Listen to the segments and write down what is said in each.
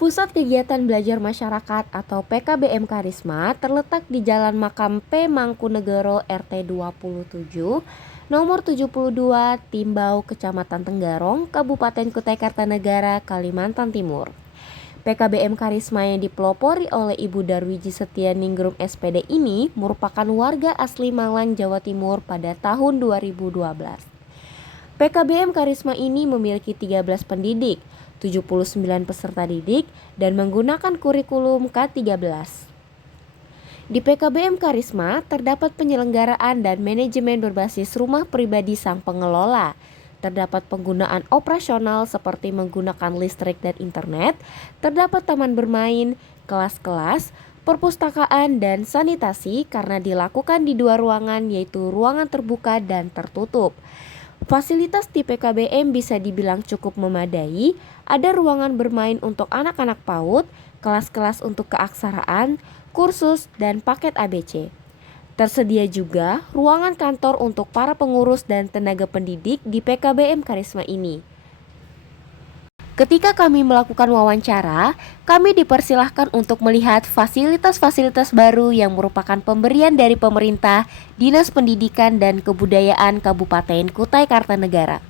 Pusat Kegiatan Belajar Masyarakat atau PKBM Karisma terletak di Jalan Makam P. Mangkunegoro RT 27, nomor 72, Timbau, Kecamatan Tenggarong, Kabupaten Kutai Kartanegara, Kalimantan Timur. PKBM Karisma yang dipelopori oleh Ibu Darwiji Setianingrum SPD ini merupakan warga asli Malang, Jawa Timur pada tahun 2012. PKBM Karisma ini memiliki 13 pendidik, 79 peserta didik, dan menggunakan kurikulum K13. Di PKBM Karisma terdapat penyelenggaraan dan manajemen berbasis rumah pribadi sang pengelola. Terdapat penggunaan operasional seperti menggunakan listrik dan internet, terdapat taman bermain, kelas-kelas, perpustakaan, dan sanitasi karena dilakukan di 2 ruangan, yaitu ruangan terbuka dan tertutup. Fasilitas di PKBM bisa dibilang cukup memadai, ada ruangan bermain untuk anak-anak PAUD, kelas-kelas untuk keaksaraan, kursus, dan paket ABC. Tersedia juga ruangan kantor untuk para pengurus dan tenaga pendidik di PKBM Karisma ini. Ketika kami melakukan wawancara, kami dipersilahkan untuk melihat fasilitas-fasilitas baru yang merupakan pemberian dari pemerintah, Dinas Pendidikan dan Kebudayaan Kabupaten Kutai Kartanegara.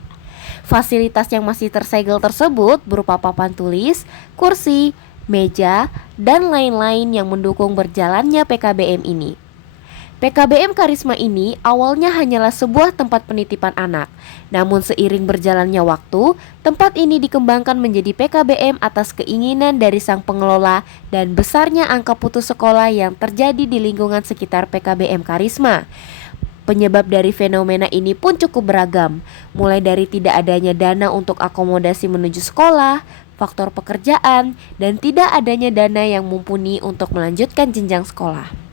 Fasilitas yang masih tersegel tersebut berupa papan tulis, kursi, meja, dan lain-lain yang mendukung berjalannya PKBM ini. PKBM Karisma ini awalnya hanyalah sebuah tempat penitipan anak. Namun seiring berjalannya waktu, tempat ini dikembangkan menjadi PKBM atas keinginan dari sang pengelola dan besarnya angka putus sekolah yang terjadi di lingkungan sekitar PKBM Karisma. Penyebab dari fenomena ini pun cukup beragam, mulai dari tidak adanya dana untuk akomodasi menuju sekolah, faktor pekerjaan, dan tidak adanya dana yang mumpuni untuk melanjutkan jenjang sekolah.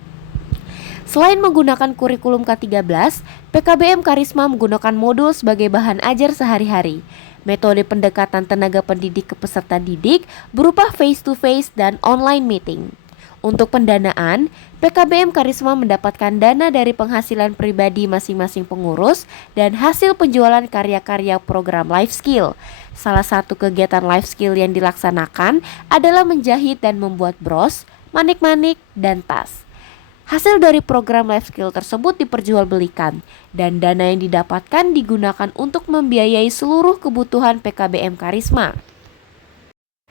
Selain menggunakan kurikulum K13, PKBM Karisma menggunakan modul sebagai bahan ajar sehari-hari. Metode pendekatan tenaga pendidik ke peserta didik berupa face-to-face dan online meeting. Untuk pendanaan, PKBM Karisma mendapatkan dana dari penghasilan pribadi masing-masing pengurus dan hasil penjualan karya-karya program Life Skill. Salah satu kegiatan Life Skill yang dilaksanakan adalah menjahit dan membuat bros, manik-manik, dan tas. Hasil dari program Life Skill tersebut diperjualbelikan dan dana yang didapatkan digunakan untuk membiayai seluruh kebutuhan PKBM Karisma.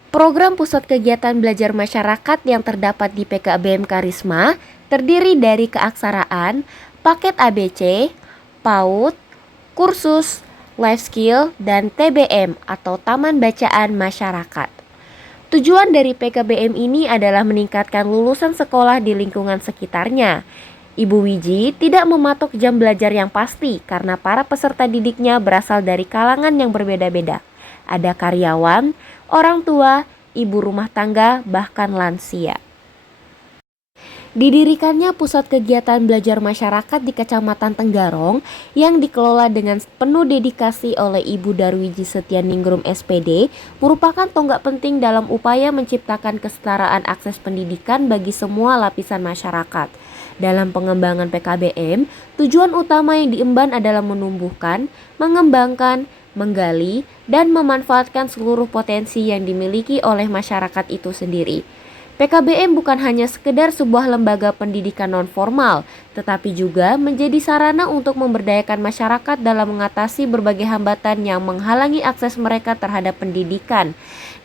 Program Pusat Kegiatan Belajar Masyarakat yang terdapat di PKBM Karisma terdiri dari keaksaraan, paket ABC, PAUD, kursus, Life Skill, dan TBM atau Taman Bacaan Masyarakat. Tujuan dari PKBM ini adalah meningkatkan lulusan sekolah di lingkungan sekitarnya. Ibu Wiji tidak mematok jam belajar yang pasti karena para peserta didiknya berasal dari kalangan yang berbeda-beda. Ada karyawan, orang tua, ibu rumah tangga, bahkan lansia. Didirikannya Pusat Kegiatan Belajar Masyarakat di Kecamatan Tenggarong yang dikelola dengan penuh dedikasi oleh Ibu Darwiji Setianingrum SPD merupakan tonggak penting dalam upaya menciptakan kesetaraan akses pendidikan bagi semua lapisan masyarakat. Dalam pengembangan PKBM, tujuan utama yang diemban adalah menumbuhkan, mengembangkan, menggali, dan memanfaatkan seluruh potensi yang dimiliki oleh masyarakat itu sendiri. PKBM bukan hanya sekedar sebuah lembaga pendidikan non-formal, tetapi juga menjadi sarana untuk memberdayakan masyarakat dalam mengatasi berbagai hambatan yang menghalangi akses mereka terhadap pendidikan.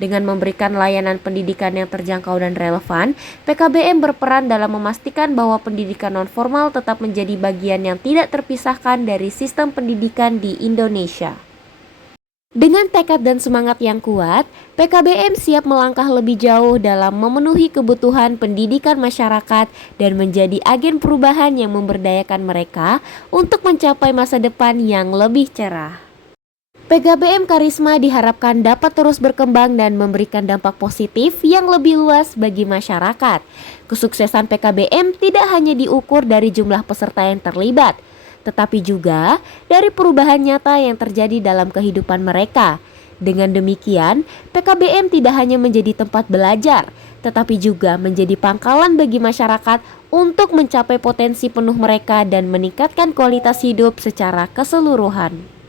Dengan memberikan layanan pendidikan yang terjangkau dan relevan, PKBM berperan dalam memastikan bahwa pendidikan non-formal tetap menjadi bagian yang tidak terpisahkan dari sistem pendidikan di Indonesia. Dengan tekad dan semangat yang kuat, PKBM siap melangkah lebih jauh dalam memenuhi kebutuhan pendidikan masyarakat dan menjadi agen perubahan yang memberdayakan mereka untuk mencapai masa depan yang lebih cerah. PKBM Karisma diharapkan dapat terus berkembang dan memberikan dampak positif yang lebih luas bagi masyarakat. Kesuksesan PKBM tidak hanya diukur dari jumlah peserta yang terlibat, tetapi juga dari perubahan nyata yang terjadi dalam kehidupan mereka. Dengan demikian, PKBM tidak hanya menjadi tempat belajar, tetapi juga menjadi pangkalan bagi masyarakat untuk mencapai potensi penuh mereka dan meningkatkan kualitas hidup secara keseluruhan.